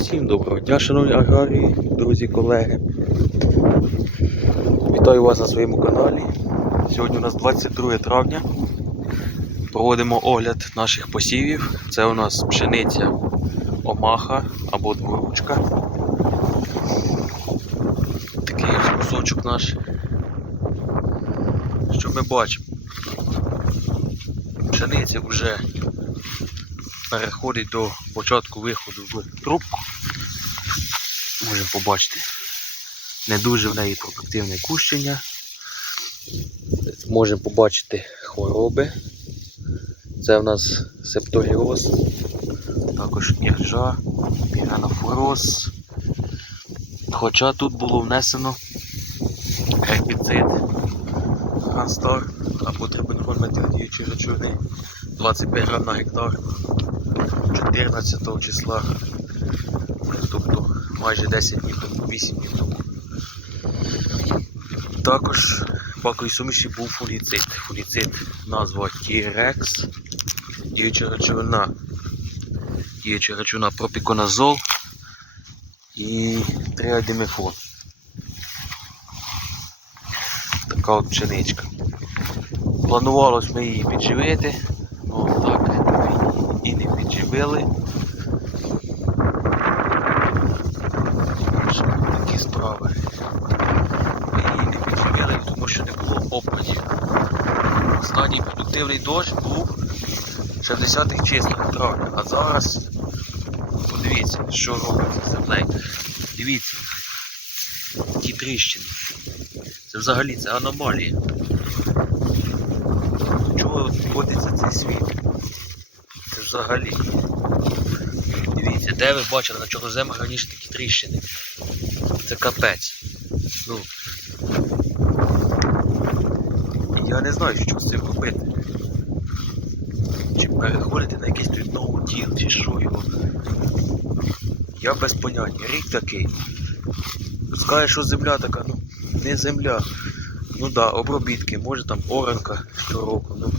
Усім доброго дня, шановні аграрії, друзі, колеги. Вітаю вас на своєму каналі. Сьогодні у нас 22 травня. Проводимо огляд наших посівів. Це у нас пшениця Омаха або дворучка. Такий кусочок наш. Що ми бачимо? Пшениця вже переходить до початку виходу в трубку. Можемо побачити не дуже в неї продуктивне кущення. Можемо побачити хвороби. Це в нас септоріоз, також іржа, піранофороз. Хоча тут було внесено гербіцид Гранстар або трибунформатив діючої речовини 25 грам на гектар 14 числа, тобто майже 10 днів тому, 8 днів тому. Також в суміші був фунгіцид. Фунгіцид назва T-Rex, діюча речовина, діюча речовина пропіконазол і триадимефон. Така от пшеничка. Планувалось ми її підживити, але так ми її і не підживили. Такі справи. Її не підживили, тому що не було опадів. Останній продуктивний дощ був ще в 10-х числах травня, а зараз подивіться, що робиться з землею. Дивіться, ті тріщини. Це взагалі це аномалія. Чого вводиться цей світ? Взагалі. Дивіться, де ви бачили на чорноземах раніше такі тріщини. Це капець. Ну. Я не знаю, що з цим робити. Чи переходити на якийсь тут новий тіл, чи що його. Я без поняття. Рік такий. Скаже, що земля така, ну, не земля. Ну да, обробітки, може там оранка щороку. Ну,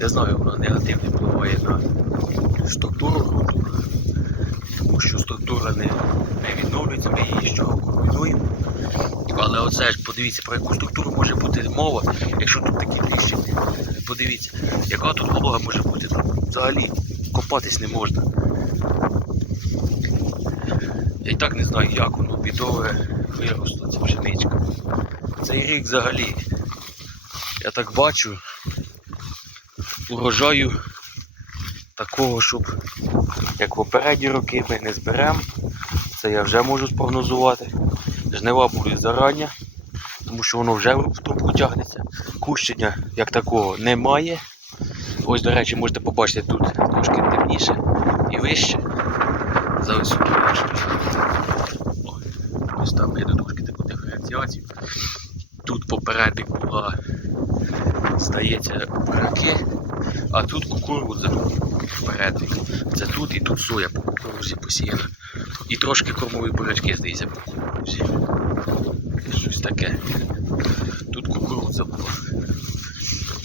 я знаю, вона негативно впливає на структуру ґрунту. Тому що структура не, не відновлюється, ми її щороку руйнуємо. Але оце ж подивіться, про яку структуру може бути мова, якщо тут такі тріщини. Подивіться, яка тут волога може бути. Тут взагалі копатись не можна. Я і так не знаю, як воно бідове виросло, ця пшеничка. Цей рік взагалі, я так бачу, урожаю такого, щоб як попередні роки ми не зберемо. Це я вже можу спрогнозувати. Жнива будуть зарання, тому що воно вже в трубку тягнеться. Кущення як такого немає. Ось, до речі, можете побачити тут трошки темніше і вище. За ось. Ось там видно трошки таку диференціацію. Тут попередник була, здається, буряки, а тут кукурудза попередник. Це тут і тут соя по кукурузі посіяна. І трошки кормові бурячки, здається, по кукурузі. Щось таке. Тут кукурудза була.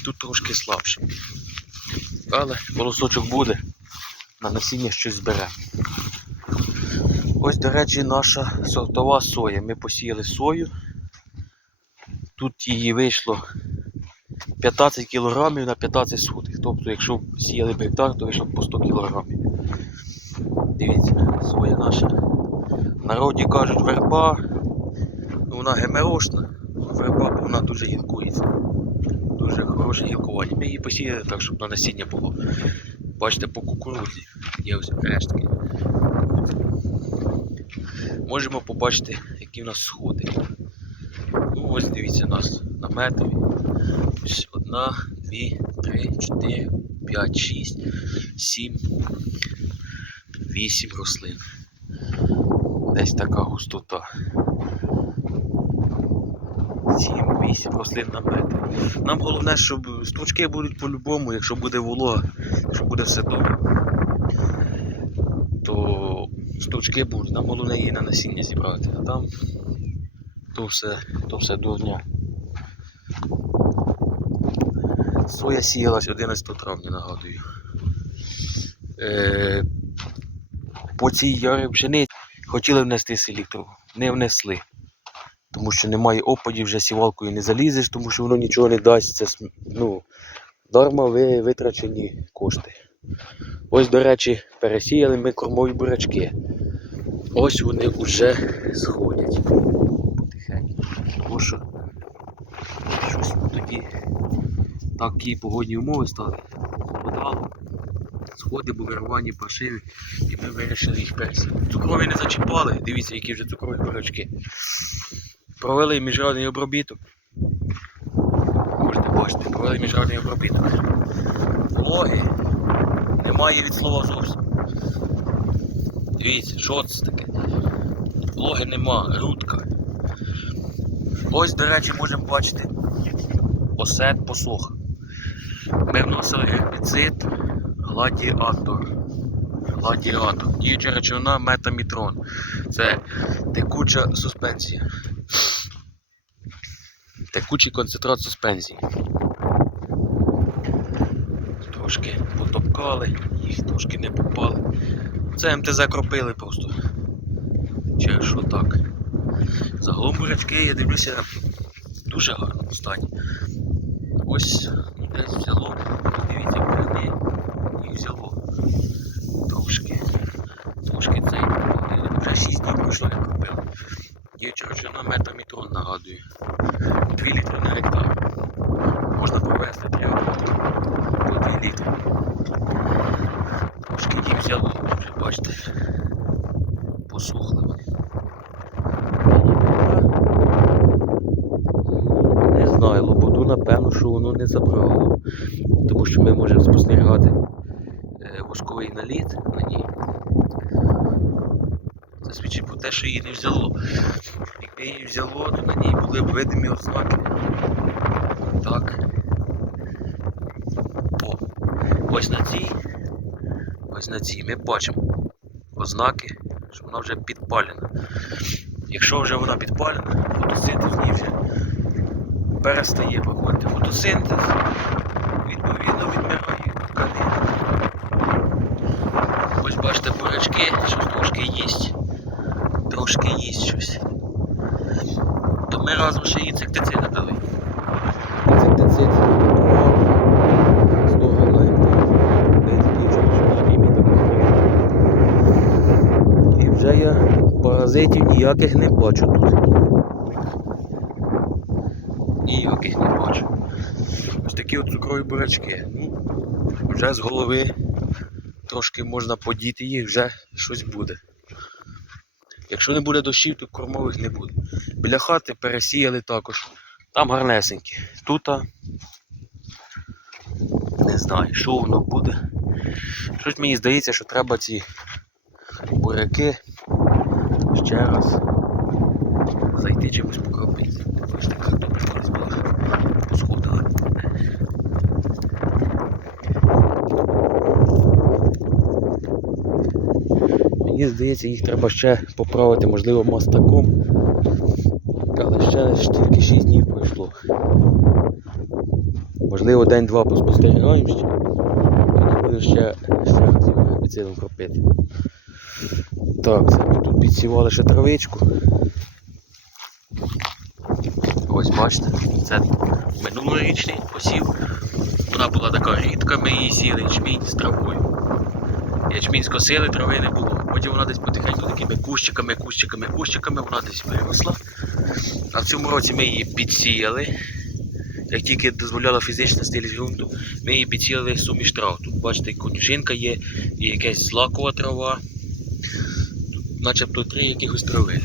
Тут трошки слабше. Але волосочок буде, на насіння щось збере. Ось, до речі, наша сортова соя. Ми посіяли сою. Тут її вийшло 15 кг на 15 сутих. Тобто, якщо сіяли б гектар, то вийшло б по 100 кг. Дивіться, соя наша. Народі кажуть верба, ну вона гемерошна, верба вона дуже гілкується. Дуже хороше гілкування. Ми її посіяли так, щоб на насіння було. Бачите, по кукурудзі є ось рештки. Можемо побачити, які в нас сходи. Ось дивіться нас на метрі. Ось одна, дві, три, чотири, п'ять, шість, сім, вісім рослин. Десь така густота. Сім-вісім рослин на метр. Нам головне, щоб стручки будуть по-любому, якщо буде волога, якщо буде все добре, то стручки будуть. Нам головне її на насіння зібрати, а там то все, то все дурня. Соя сіялась 11 травня, нагадую. Е, по цій ярі пшениці Хотіли внести селектору, не внесли. Тому що немає опадів, вже сівалкою не залізеш, тому що воно нічого не дасть. Це ну, дарма ви витрачені кошти. Ось, до речі, пересіяли ми кормові бурячки. Ось вони вже сходять. Тому що щось тоді такі погодні умови стали. Холодало. Сходи були рвані, пашиві, і ми вирішили їх пересіяти. Цукрові не зачіпали, дивіться, які вже цукрові бурячки. Провели міжнародний обробіток. Можете бачити, провели міжнародний обробіток. Вологи немає від слова зовсім. Дивіться, що це таке? Вологи нема, грудка. Ось, до речі, можемо бачити осет посох. Ми вносили гербіцид гладіатор. Гладіатор. Діюча речовина метамітрон. Це текуча суспензія. Текучий концентрат суспензії. Трошки потопкали, їх трошки не попали. Це МТЗ кропили просто. Через що так. Загалом бурячки, я дивлюся, дуже гарному стані. Ось десь взяло, дивіться, вони їх взяло. Трошки. Трошки цей. Вже 6 днів пройшло, як кропили. Діюча речовина метамітрон нагадую. 2 літри на гектар. Можна провести 3 по 2 літри. Трошки їх взяло, вже бачите. Посухли вони. Не знаю, лободу, напевно, що воно не забрало. Тому що ми можемо спостерігати е, наліт на ній. Це свідчить про те, що її не взяло. Якби її взяло, то на ній були б видимі ознаки. Так. О, ось на цій, ось на цій ми бачимо ознаки, що вона вже підпалена. Якщо вже вона підпалена, фотосинтез в ній вже перестає проходити фотосинтез, бурячки, щось трошки їсть. Трошки їсть щось. То ми разом ще і інсектициди дали. Інсектицид з того на І вже я паразитів ніяких не бачу тут. Ніяких не бачу. Ось такі от цукрові бурячки. Вже з голови трошки можна подіти їх, вже щось буде. Якщо не буде дощів, то кормових не буде. Біля хати пересіяли також. Там гарнесенькі. Тут не знаю, що воно буде. Щось мені здається, що треба ці буряки ще раз зайти чимось покропити. Бачите, картопля колись була сходила. Мені здається, їх треба ще поправити, можливо, мастаком. Але ще тільки 6 днів пройшло. Можливо, день-два поспостерігаємо ще. Буде ще, гербіцидом кропити. Так, тут підсівали ще травичку. Ось бачите, це минулорічний посів. Вона була така рідка, ми її сіли ячмінь з травою. Ячмінь скосили, трави не було. Потім вона десь потихеньку такими кущиками, кущиками, кущиками, вона десь виросла. А в цьому році ми її підсіяли. Як тільки дозволяла фізична стилість ґрунту, ми її підсіяли суміш трав. Тут бачите, конюшинка є, і якась злакова трава. Тут начебто три якихось трави.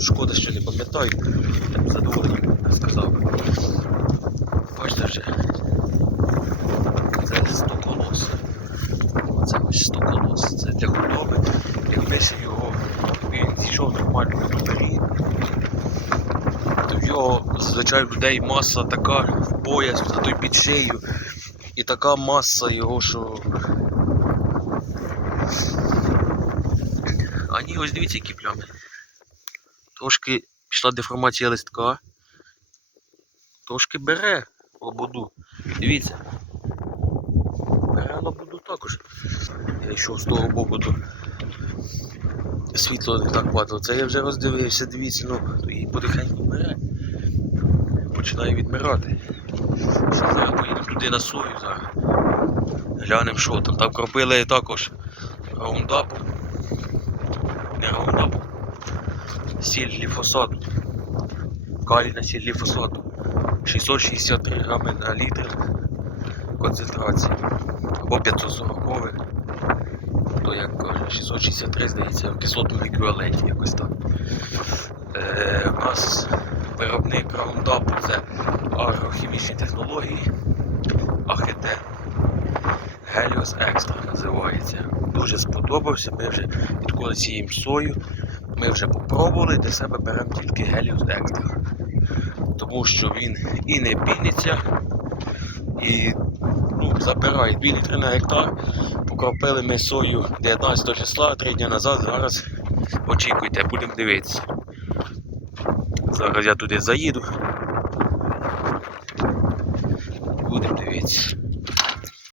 Шкода, що не пам'ятаю, задоволенням сказав. Бачите вже. Це стоколос. Це ось стоколос. Це для худоби. Його він зійшов нормально на батареї, то в його зазвичай людей маса така в пояс, за той під шию. І така маса його, що. А ні, ось дивіться, які плями. Трошки пішла деформація листка. Трошки бере лободу. Дивіться. Бере лободу також. Я йшов з того боку до світло не так падало. Це я вже роздивився, дивіться, ну, і потихеньку вмирає. Починає відмирати. Зараз поїдемо туди на сою зараз. Глянемо, що там. Там кропили також раундапу. Не раундапу. Сіль гліфосату. Калійна сіль гліфосату. 663 грами на літр концентрації. Або 540 то як 663, здається, в кислотному еквіваленті якось так. Е, у нас виробник раундапу це агрохімічні технології, АХТ. Helios Extra називається. Дуже сподобався. Ми вже відколи сіємо сою. Ми вже попробували, для себе беремо тільки Helios Extra. Тому що він і не піниться, і ну, забирає 2 літри на гектар. Покропили ми сою 19 числа, 3 дні назад. Зараз очікуйте, будемо дивитися. Зараз я туди заїду.